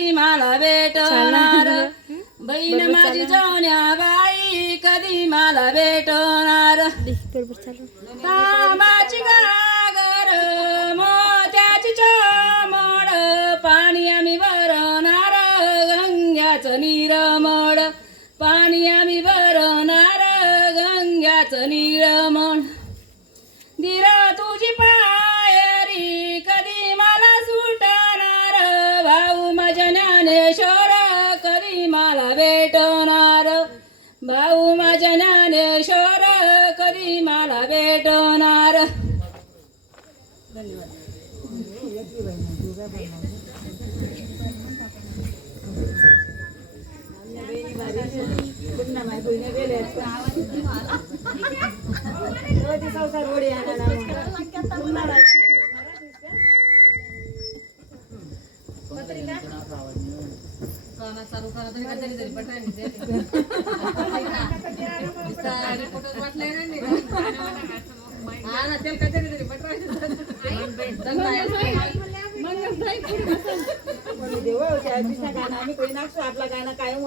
कधी मला भेटणार बहीण माझी जाण्याबाई कधी मला भेटणार तांबाची गागर मोत्याची चमड पाणी आम्ही भरणार गंग्याचं निरमळ पाणी आम्ही भरणार गंग्याचं निरमळ धीर तुझी पायरी कधी मला सुटणार भाऊ माझ्या ज्ञानेश्वर कधी मला भेटणार भाऊ माझ्या ज्ञानेश्वर कधी मला भेटणार धन्यवाद आपला गाणं कायम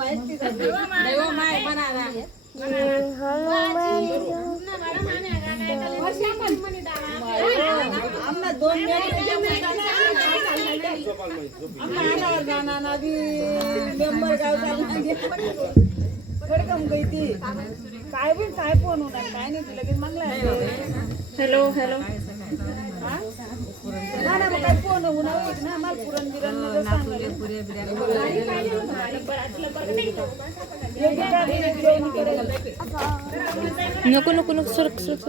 काय पण काय फोन होणार काय नाही तुला की मंगला हॅलो हॅलो काय फोन होणार ना मला पुरण बिरण नको नको नको सरक सरक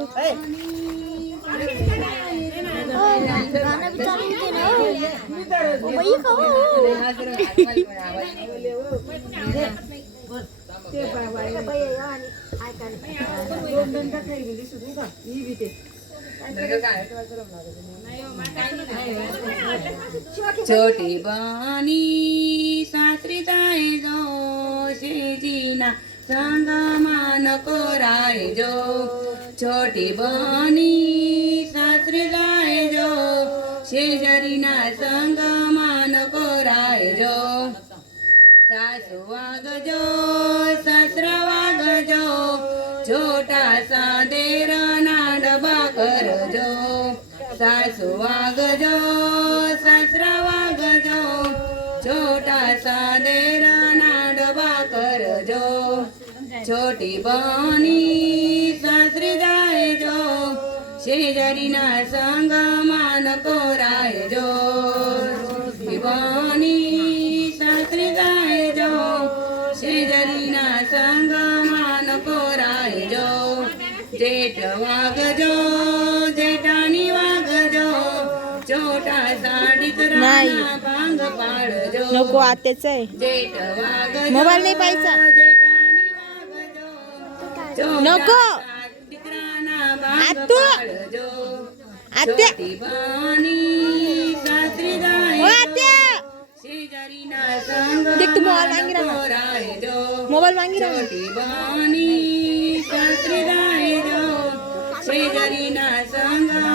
छोटी बानी सासरी जाय जो शेजीना संग मान कोराय जो छोटी बानी सासरी जाय जो शेजारीना संग मान कोराय जो सासू वाग जो सासरा वाग जो छोटा सा देर डबा कर जो सासू वाग जो सासरा वाग जो छोटा सा देर डबा कर जो छोटी बहनी सासरी जाय जो शेजारीना संग मान कोराय जो बहनी सासरी जाय जो शेजारीना संग मान कोराय जो जेठ वाग जो जेठानी वाग जो छोटा साडीत राणा भांग पाड जो नको आत्याच आहे जेठ वाग मोबाईल नाही पाहिजे जेठानी वाग जो नको आतू आत्या बानी सासरी जाय आत्या शेजारीना संग देख तू मोबाईल मांगी रहा मोबाईल मांगी रहा बानी सासरी जाय जो शेजारीना संग